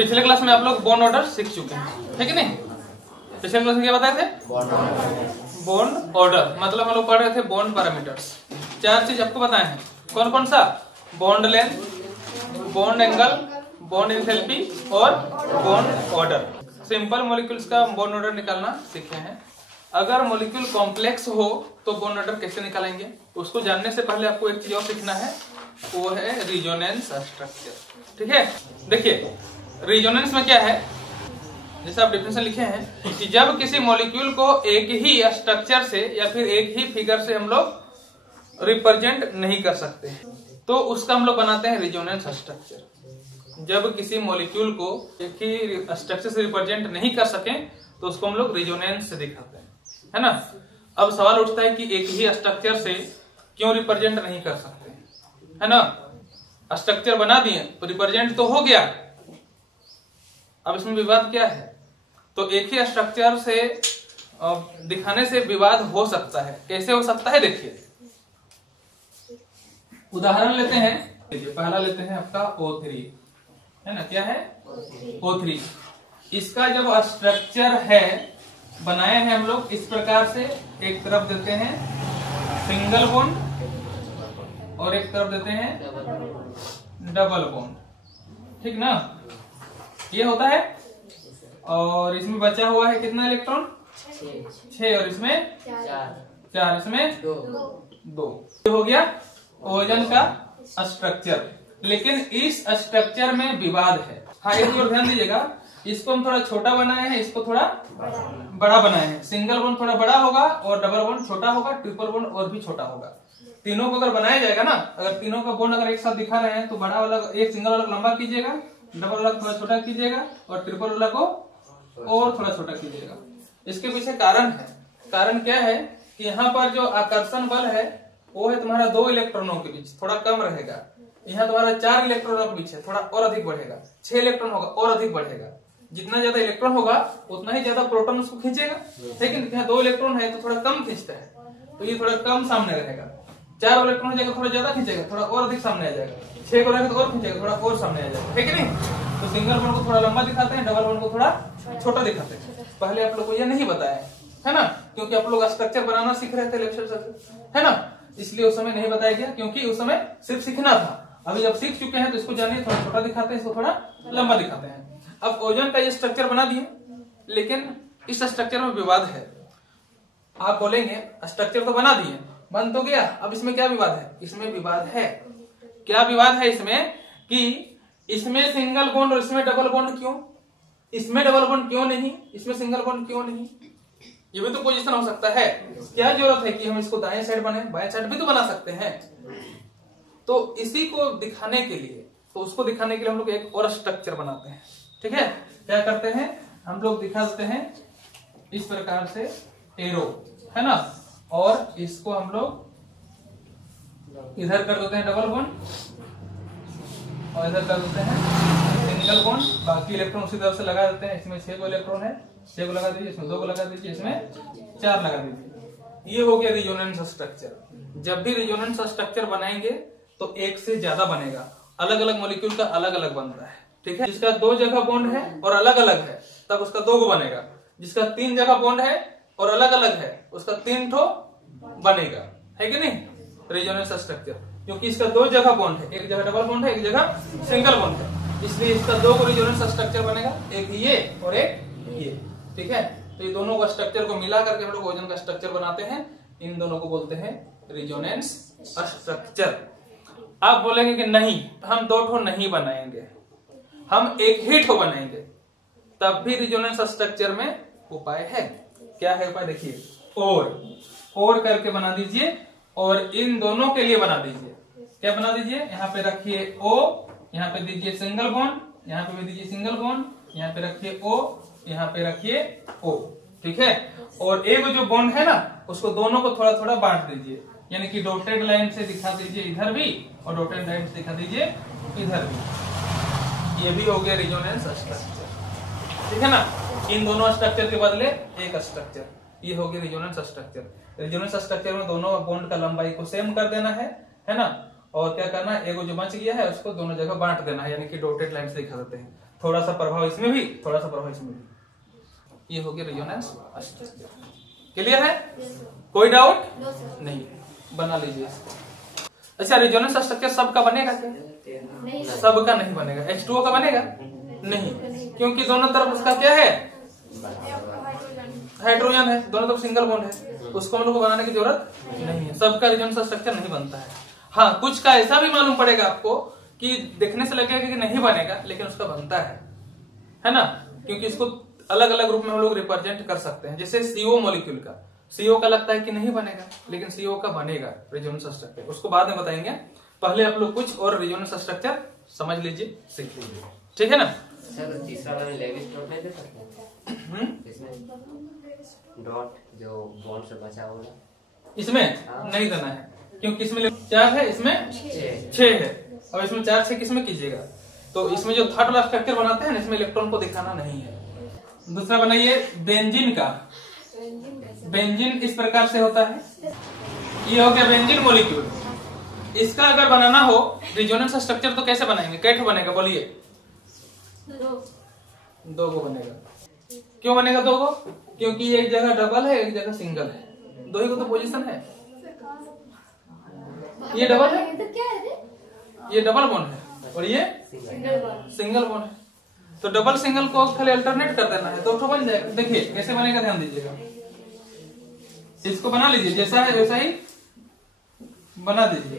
पिछले क्लास में आप लोग बॉन्ड ऑर्डर सीख चुके हैं, ठीक है नहीं? पिछले क्लास में क्या बताए थे? बॉन्ड ऑर्डर मतलब हम लोग पढ़ रहे थे बॉन्ड पैरामीटर्स। 4 चीज आपको बताए हैं। कौन कौन सा? Bond length, bond angle, bond enthalpy और बॉन्ड ऑर्डर। सिंपल मॉलिक्यूल्स का बॉन्ड ऑर्डर निकालना सीखे हैं। अगर मॉलिक्यूल कॉम्प्लेक्स हो तो बॉन्ड ऑर्डर कैसे निकालेंगे उसको जानने से पहले आपको एक चीज और सीखना है, वो है रिजोनेंस स्ट्रक्चर। ठीक है, देखिए रिजोनेंस में क्या है, जैसे आप डिफिनेशन लिखे हैं कि जब किसी मॉलिक्यूल को एक ही स्ट्रक्चर से या फिर एक ही फिगर से हम लोग रिप्रेजेंट नहीं कर सकते तो उसका हम लोग बनाते हैं रिजोनेंस स्ट्रक्चर। जब किसी मॉलिक्यूल को एक ही स्ट्रक्चर से रिप्रेजेंट नहीं कर सके तो उसको हम लोग रिजोनेंस से दिखाते हैं, है ना। अब सवाल उठता है कि एक ही स्ट्रक्चर से क्यों रिप्रेजेंट नहीं कर सकते, है ना। स्ट्रक्चर बना दिए तो रिप्रेजेंट तो हो गया, अब इसमें विवाद क्या है? तो एक ही स्ट्रक्चर से दिखाने से विवाद हो सकता है। कैसे हो सकता है? देखिए उदाहरण लेते हैं, पहला लेते हैं आपका O3, है ना। क्या है? O3। इसका जब स्ट्रक्चर है बनाए हैं हम लोग इस प्रकार से, एक तरफ देते हैं सिंगल बॉन्ड और एक तरफ देते हैं डबल बॉन्ड, ठीक ना। ये होता है और इसमें बचा हुआ है कितना इलेक्ट्रॉन? 6 और इसमें 4, इसमें 2। हो गया ओजन का स्ट्रक्चर। लेकिन इस स्ट्रक्चर में विवाद है। हाँ, एक और ध्यान दीजिएगा, इसको हम थोड़ा छोटा बनाए हैं, इसको थोड़ा बड़ा बनाए हैं। सिंगल बॉन्ड थोड़ा बड़ा होगा और डबल बॉन्ड छोटा होगा, ट्रिपल बॉन्ड और भी छोटा होगा। तीनों को अगर बनाया जाएगा ना, अगर तीनों का बॉन्ड अगर एक साथ दिखा रहे हैं तो बड़ा वाला एक सिंगल वाला लंबा कीजिएगा, डबल वाला थोड़ा छोटा कीजिएगा और ट्रिपल वाला को और थोड़ा छोटा कीजिएगा। इसके पीछे कारण है। कारण क्या है कि यहाँ पर जो आकर्षण बल है वो है तुम्हारा 2 इलेक्ट्रॉनों के बीच, थोड़ा कम रहेगा। यहाँ तुम्हारा 4 इलेक्ट्रॉनों के बीच है, थोड़ा और अधिक बढ़ेगा। 6 इलेक्ट्रॉन होगा और अधिक बढ़ेगा। जितना ज्यादा इलेक्ट्रॉन होगा उतना ही ज्यादा प्रोटॉन उसको खींचेगा, लेकिन यहाँ 2 इलेक्ट्रॉन है तो थोड़ा कम खींचता है, तो ये थोड़ा कम सामने रहेगा। 4 इलेक्ट्रॉन हो जाएगा थोड़ा ज्यादा खींचेगा, थोड़ा और अधिक सामने आ जाएगा। 6 को रहेगा तो और खींचेगा, थोड़ा और सामने आ जाएगा, ठीक है नहीं। तो सिंगल बॉन्ड को थोड़ा लंबा दिखाते हैं, डबल बॉन्ड को थोड़ा छोटा दिखाते हैं। पहले आप लोग को यह नहीं बताया है ना, क्योंकि आप लोग स्ट्रक्चर बनाना सीख रहे थे लेक्चर से, है ना, इसलिए उस समय नहीं बताया गया, क्योंकि उस समय सिर्फ सीखना था। अभी जब सीख चुके हैं तो इसको जानिए, थोड़ा छोटा दिखाते हैं, इसको थोड़ा लंबा दिखाते हैं। अब ओजोन का ये स्ट्रक्चर बना दिए, लेकिन इस स्ट्रक्चर में विवाद है। आप बोलेंगे स्ट्रक्चर तो बना दिए, बन तो गया, अब इसमें क्या विवाद है? इसमें विवाद है। क्या विवाद है इसमें? कि इसमें सिंगल बॉन्ड और इसमें डबल बॉन्ड क्यों? इसमें डबल बॉन्ड क्यों नहीं? इसमें सिंगल बॉन्ड क्यों नहीं? ये भी तो पोजीशन हो सकता है। क्या जरूरत है कि हम इसको दाएं साइड बने, बाएं साइड भी तो बना सकते हैं। तो इसी को दिखाने के लिए, तो उसको दिखाने के लिए हम लोग एक और स्ट्रक्चर बनाते हैं, ठीक है। क्या करते हैं हम लोग? दिखा देते हैं इस प्रकार से एरो, है ना, और इसको हम लोग इधर कर देते हैं डबल बॉन्ड और इधर कर देते हैं सिंगल बॉन्ड। बाकी इलेक्ट्रॉन उसी तरफ से लगा देते हैं। इसमें 6 को इलेक्ट्रॉन है, 6 को लगा दीजिए, इसमें 2 को लगा दीजिए, इसमें 4 लगा दीजिए। ये हो गया रिजोनेंस स्ट्रक्चर। जब भी रिजोनेंस स्ट्रक्चर बनाएंगे तो एक से ज्यादा बनेगा, अलग अलग मॉलिक्यूल का अलग अलग बनता है, ठीक है। जिसका 2 जगह बॉन्ड है और अलग अलग है तब उसका 2 को बनेगा। जिसका 3 जगह बॉन्ड है और अलग अलग है उसका 3 ठो बनेगा, है कि नहीं, रिजोनेंस स्ट्रक्चर। क्योंकि इसका 2 जगह बॉन्ड है, एक जगह डबल बॉन्ड है, एक जगह सिंगल बॉन्ड है, इसलिए इसका 2 को रिजोनेंस स्ट्रक्चर बनेगा, एक ये और एक ये, ठीक है। तो ये दोनों का स्ट्रक्चर को मिला करके हम लोग ओजोन का स्ट्रक्चर बनाते हैं। इन दोनों को बोलते हैं रिजोनेंस स्ट्रक्चर। आप बोलेंगे कि नहीं, हम 2 ठो नहीं बनाएंगे, हम एक ही ठो बनाएंगे, तब भी रिजोनेंस स्ट्रक्चर में उपाय है। क्या है उपाय? देखिए, और करके बना दीजिए और इन दोनों के लिए बना दीजिए। क्या बना दीजिए? यहाँ पे रखिए O, यहाँ पे दीजिए सिंगल बॉन्ड, यहाँ पे भी दीजिए सिंगल बॉन्ड, यहाँ पे रखिए O, यहाँ पे रखिए O, ठीक है। और एक जो बॉन्ड है ना उसको दोनों को थोड़ा थोड़ा बांट दीजिए, यानी कि डॉटेड लाइन से दिखा दीजिए इधर भी और डॉटेड लाइन से दिखा दीजिए इधर भी। ये भी हो गया रिजोनेंस स्ट्रक्चर, ठीक है ना। इन दोनों स्ट्रक्चर के बदले एक स्ट्रक्चर, ये हो गया रिजोनेंस स्ट्रक्चर। रिजोनेंस स्ट्रक्चर में दोनों बॉन्ड का लंबाई को सेम कर देना है ना। और क्या करना है, एगो जो बच गया है उसको दोनों जगह बांट देना है, यानी कि डॉटेड लाइन से दिखा देते हैं। थोड़ा सा प्रभाव इसमें भी, थोड़ा सा प्रभाव इसमें भी। ये हो गया रेजोनेंस स्ट्रक्चर। क्लियर है? कोई डाउट नहीं, बना लीजिए। अच्छा, रेजोनेंस स्ट्रक्चर सबका बनेगा क्या? सबका नहीं बनेगा। H2O का बनेगा नहीं, क्योंकि दोनों तरफ उसका क्या है, हाइड्रोजन है, दोनों तरफ सिंगल बॉन्ड है, उसको हम लोग को बनाने की जरूरत नहीं है। सबका रेजोनेंस स्ट्रक्चर नहीं बनता है। हाँ, कुछ का ऐसा भी मालूम पड़ेगा आपको कि देखने से लगेगा कि नहीं बनेगा, लेकिन उसका बनता है ना, क्योंकि इसको अलग अलग रूप में हम लोग रिप्रेजेंट कर सकते हैं। जैसे CO मॉलिक्यूल का, CO का लगता है कि नहीं बनेगा, लेकिन CO का बनेगा रेजोनेंस स्ट्रक्चर, उसको बाद में बताएंगे। पहले आप लोग कुछ और रेजोनेंस स्ट्रक्चर समझ लीजिए, सीख लीजिए, ठीक है ना। सर तीसरा वाला लेविस डॉट नहीं दे सकते इसमें, डॉट जो बॉन्ड से बचा होगा इसमें नहीं देना है, क्योंकि इसमें 4 है, इसमें 6 है। अब इसमें 4 6 किसमें कीजिएगा, तो इसमें जो थर्ड वाला स्ट्रक्चर बनाते हैं ना, इसमें इलेक्ट्रॉन को दिखाना नहीं है। दूसरा बनाइए बेंजीन का। बेंजीन इस प्रकार से होता है, ये हो गया बेंजीन मॉलिक्यूल। इसका अगर बनाना हो रेजोनेंस स्ट्रक्चर तो कैसे बनाएंगे, कैसे बनेगा बोलिए? 2 को बनेगा। क्यों बनेगा 2 को? क्योंकि एक जगह डबल है, एक जगह सिंगल है, 2 ही को तो पोजीशन है। ये डबल है, ये डबल बॉन्ड है, और ये सिंगल बॉन्ड है। तो डबल सिंगल को खाली अल्टरनेट कर देना है, 2 तो बन जाएगा। देखिए कैसे बनेगा, ध्यान दीजिएगा। इसको बना लीजिए, जैसा है वैसा ही बना दीजिए,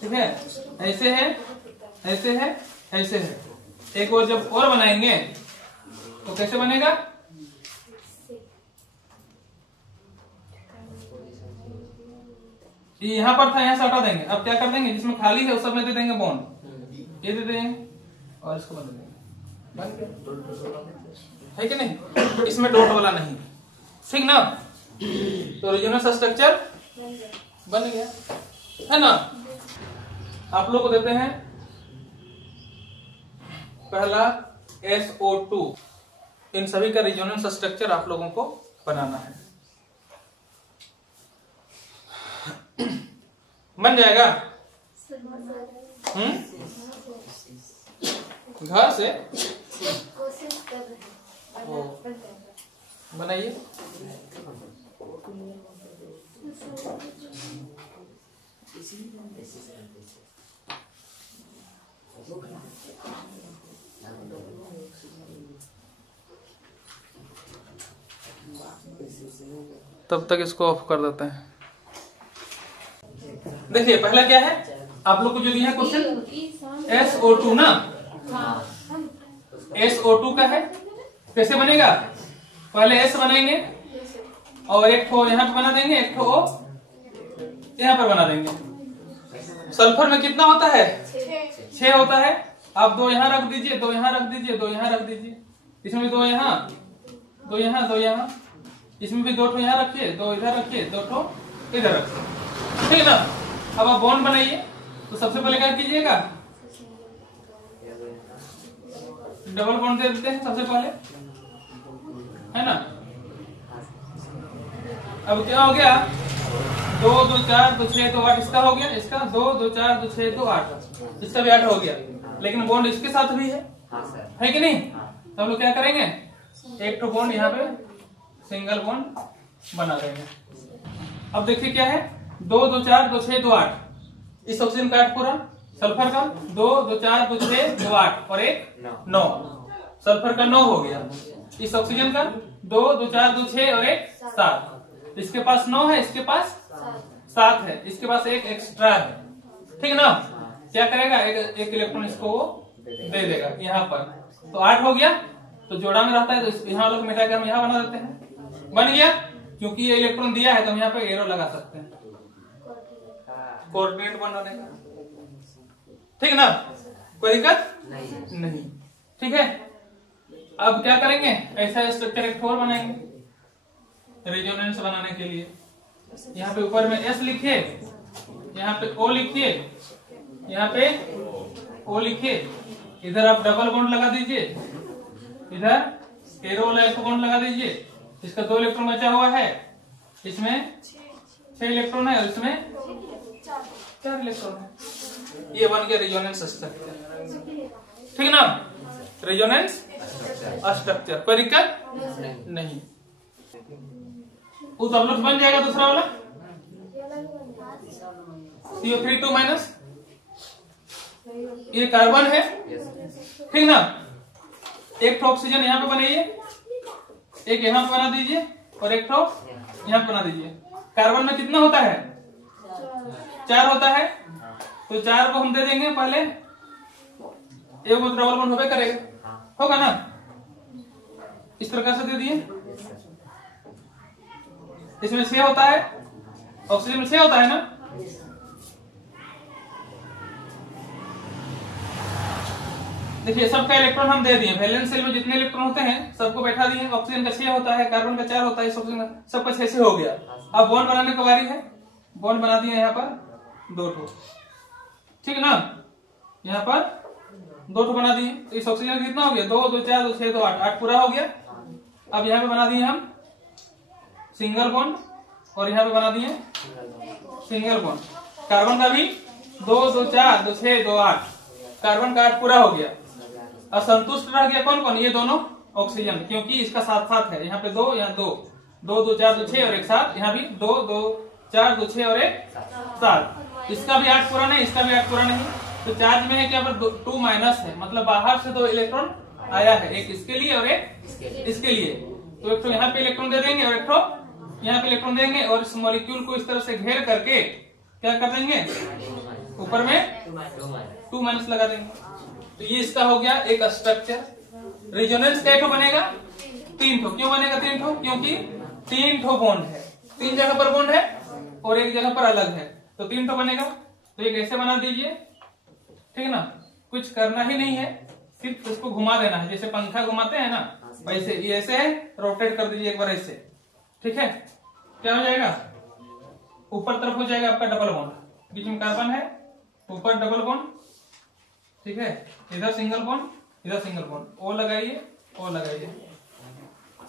ठीक है। ऐसे है, ऐसे है, ऐसे है। एक और जब और बनाएंगे तो कैसे बनेगा, ये यहाँ पर था, यहाँ से हटा देंगे। अब क्या कर देंगे, जिसमें खाली है उस सब में दे देंगे बॉन्ड, ये दे देंगे और इसको बना देंगे, बन गया, है कि नहीं? इसमें डॉट वाला नहीं, ठीक ना। तो रेजोनेंस स्ट्रक्चर बन गया, है ना। आप लोग को देते हैं पहला SO2। इन सभी का रेजोनेंस स्ट्रक्चर आप लोगों को बनाना है, बन जाएगा। घर से बनाइए। तब तक इसको ऑफ कर देते हैं। देखिए पहला क्या है, आप लोग को जो दिया है क्वेश्चन SO2 ना, SO2 का है। कैसे बनेगा, पहले S बनाएंगे और एक ठो यहाँ पे बना देंगे, एक ठो यहाँ पर बना देंगे। सल्फर में कितना होता है, 6 होता है। आप 2 यहाँ रख दीजिए, 2 यहाँ रख दीजिए, 2 यहाँ रख दीजिए। इसमें भी 2 यहाँ, 2 यहाँ, 2 यहाँ। इसमें भी 2 ठो यहाँ रखिए, 2 इधर रखिए, 2 ठो इधर रखिए, ठीक है ना। अब आप बॉन्ड बनाइए, तो सबसे पहले क्या कीजिएगा, डबल बॉन्ड दे देते हैं सबसे पहले, है ना। अब क्या हो गया, 2 2 4 2 6 2 8 इसका हो गया, इसका 2 2 4 2 6 2 8, इसका भी 8 हो गया। लेकिन बॉन्ड इसके साथ भी है कि नहीं। तो हम लोग क्या करेंगे, एक तो बॉन्ड यहाँ पे सिंगल बॉन्ड बना देंगे। अब देखिए क्या है, 2 2 4 2 6 2 8, इस ऑक्सीजन का 8 पूरा, सल्फर का 2 2 4 2 6 2 8 और एक 9, सल्फर का 9 हो गया। इस ऑक्सीजन का 2 2 4 2 6 और एक 7। इसके पास 9 है, इसके पास 7 है, इसके पास एक एक्स्ट्रा है, ठीक है ना। क्या करेगा, एक इलेक्ट्रॉन इसको वो दे देगा यहाँ पर, तो 8 हो गया। तो जोड़ा में रहता है, तो यहाँ लोग मिटा के हम यहाँ बना देते हैं, बन गया। क्योंकि ये इलेक्ट्रॉन दिया है तो हम यहाँ पे एरो लगा सकते हैं, कोऑर्डिनेट बनाने का, ठीक है ना, कोई दिक्कत नहीं, ठीक है। अब क्या करेंगे, ऐसा स्ट्रक्चर एक और बनाएंगे रेजोनेंस बनाने के लिए। यहाँ पे ऊपर में S लिखिए, यहाँ पे O लिखिए, यहाँ पे O लिखिए, इधर आप डबल बॉन्ड लगा दीजिए, इधर एरो वाला एक बॉन्ड लगा दीजिए। इसका 2 इलेक्ट्रॉन बचा हुआ है, इसमें 6 इलेक्ट्रॉन है और इसमें 4 इलेक्ट्रॉन है। ये बन गया रेजोनेंस स्ट्रक्चर, ठीक है ना। Resonance structure. कोई दिक्कत नहीं। उस अब बन जाएगा दूसरा वाला CO3 2 माइनस, ये कार्बन है, ठीक ना। एक ऑक्सीजन यहाँ पे बनाइए, एक यहाँ पे बना दीजिए और एक यहाँ पे बना दीजिए। कार्बन में कितना होता है? 4 होता है, तो 4 को हम दे देंगे पहले, एक डबल बॉन्ड होबे करेगा, होगा ना। इस प्रकार से दे दिए। इसमें 6 होता है, ऑक्सीजन में 6 होता है ना। देखिए सबका इलेक्ट्रॉन हम दे दिए, वैलेंस शेल में जितने इलेक्ट्रॉन होते हैं सबको बैठा दिए। ऑक्सीजन का 6 होता है, कार्बन का 4 होता है, ऑक्सीजन का सबका 6 से हो गया। अब बॉन्ड बनाने की बारी है। बॉन्ड बना दिए यहाँ पर 2 ठो, ठीक ना। यहाँ पर 2 ठो बना दिए, तो इस ऑक्सीजन का कितना हो गया? 2 2 4 2 6 2 8, 8 पूरा हो गया। अब यहाँ पे बना दिए हम सिंगल बॉन्ड और यहाँ पे बना दिए सिंगल बॉन्ड। कार्बन का भी 2 2 4 2 6 2 8, कार्बन का 8 पूरा हो गया। असंतुष्ट रह गया कौन कौन? ये दोनों ऑक्सीजन, क्योंकि इसका साथ साथ है। यहाँ पे 2, यहाँ 2 2 2 4 2 6 और एक साथ, यहाँ भी 2 2 4 2 6 और एक 7। इसका भी 8 पूरा नहीं, इसका भी 8 पूरा नहीं। तो चार्ज में है क्या? 2 माइनस है, मतलब बाहर से 2 इलेक्ट्रॉन आया है, एक इसके लिए और एक इसके लिए। तो एक तो यहाँ पे इलेक्ट्रॉन दे देंगे और एक तो यहाँ पे इलेक्ट्रॉन देंगे, और इस मॉलिक्यूल को इस तरह से घेर करके क्या कर देंगे? ऊपर में 2 माइनस लगा देंगे। तो ये इसका हो गया एक स्ट्रक्चर। रेजोनेंस कैसे बनेगा? 3 ठो। क्यों बनेगा 3 ठो? क्योंकि 3 ठो बॉन्ड है, 3 जगह पर बॉन्ड है और एक जगह पर अलग है, तो 3 ठो बनेगा। तो ये कैसे बना दीजिए, ठीक है ना। कुछ करना ही नहीं है, सिर्फ इसको घुमा देना है, जैसे पंखा घुमाते हैं ना वैसे। ये ऐसे है, रोटेट कर दीजिए एक बार ऐसे, ठीक है। क्या हो जाएगा? ऊपर तरफ हो जाएगा आपका डबल बॉन्ड, बीच में कार्बन है, ऊपर डबल बॉन्ड, ठीक है। इधर सिंगल बॉन्ड, इधर सिंगल बॉन्ड, ओ लगाइए, ओ लगाइए,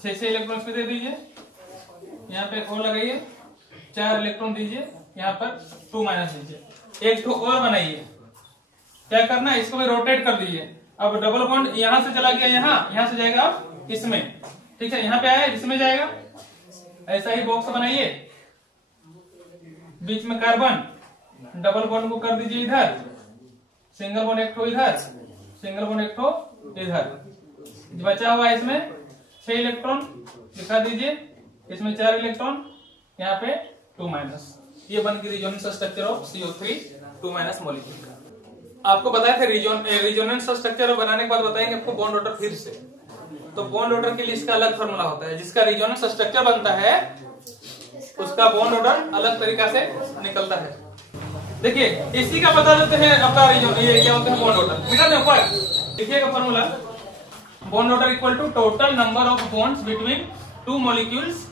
6 इलेक्ट्रॉन पे दे दीजिए। यहाँ पे ओ लगाइए, 4 इलेक्ट्रॉन दीजिए, यहाँ पर 2 माइनस दीजिए। एक तो और बनाइए। क्या करना है? इसको भी रोटेट कर दीजिए। अब डबल बॉन्ड यहाँ से चला गया, यहाँ से जाएगा आप इसमें, ठीक है। यहाँ पे आया, इसमें जाएगा। ऐसा ही बॉक्स बनाइए, बीच में कार्बन, डबल बॉन्ड को कर दीजिए इधर, सिंगल बॉन्ड एक ठो इधर, सिंगल बॉन्ड एक ठो इधर। बचा हुआ है इसमें 6 इलेक्ट्रॉन, दिखा दीजिए। इसमें 4 इलेक्ट्रॉन, यहाँ पे 2 माइनस। ये बन गई resonance structure of CO3 2 minus molecule का। आपको बताया था रेजोनेंस स्ट्रक्चर बनाने के बाद बताएंगे आपको बॉन्ड ऑर्डर फिर से। तो बॉन्ड ऑर्डर के लिए इसका अलग फॉर्मूला होता है। जिसका रेजोनेंस स्ट्रक्चर बनता है उसका बॉन्ड ऑर्डर अलग तरीका से निकलता है। देखिए इसी का बता देते हैं आपका ये क्या होता है बॉन्ड ऑर्डर। निकाल दो ऊपर, देखिएगा formula. Bond order equal to total number of bonds between 2 molecules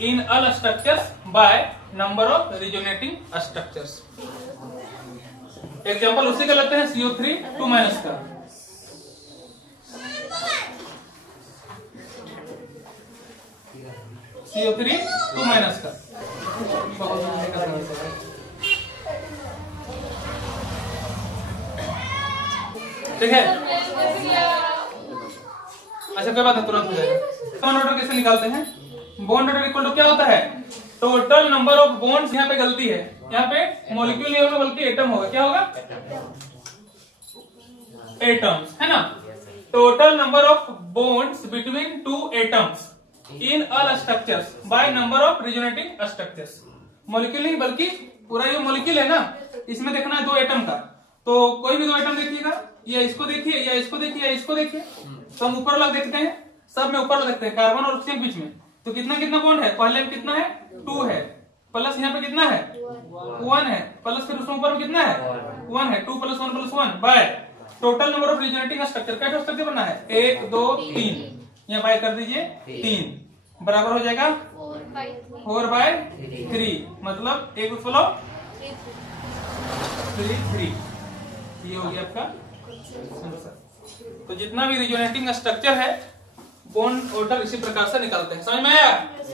in all structures by number of resonating structures. Example उसी का लेते हैं CO3 2 माइनस का। CO3 2 माइनस का ठीक है। अच्छा कोई बात है, तुरंत हो जाएगा। बॉन्ड ऑर्डर कैसे निकालते हैं? बॉन्ड ऑर्डर इक्वल टू क्या होता है? Total number of bonds. यहाँ पे गलती है, यहाँ पे मॉलिक्यूल नहीं होगा बल्कि एटम होगा। क्या होगा? एटम्स, है ना। Total number of bonds between 2 atoms in all structures by number of resonating structures. Molecule नहीं बल्कि पूरा ये मॉलिक्यूल है ना, इसमें देखना है 2 एटम का। तो कोई भी 2 एटम देखिएगा, या इसको देखिए या इसको देखिए या इसको देखिए। तो हम ऊपर लग देखते हैं, सब में ऊपर देखते हैं, कार्बन और ऑक्सीजन बीच में। तो कितना कितना बॉन्ड है? पहले में कितना है? 2 है, प्लस यहाँ पे कितना है? 1 है, प्लस फिर उसमें ऊपर में कितना है? 1 है। 2 + 1 + 1 by total number of resonating structure. क्या स्ट्रक्चर बनना है? 1 2 3, यहाँ बाय कर दीजिए 3 बराबर हो जाएगा 4/3, मतलब 1 फॉलो 3। ये हो गया आपका आंसर। तो जितना भी रेजोनेटिंग स्ट्रक्चर है बॉन्ड ऑर्डर इसी प्रकार से निकालते हैं। समझ में आया?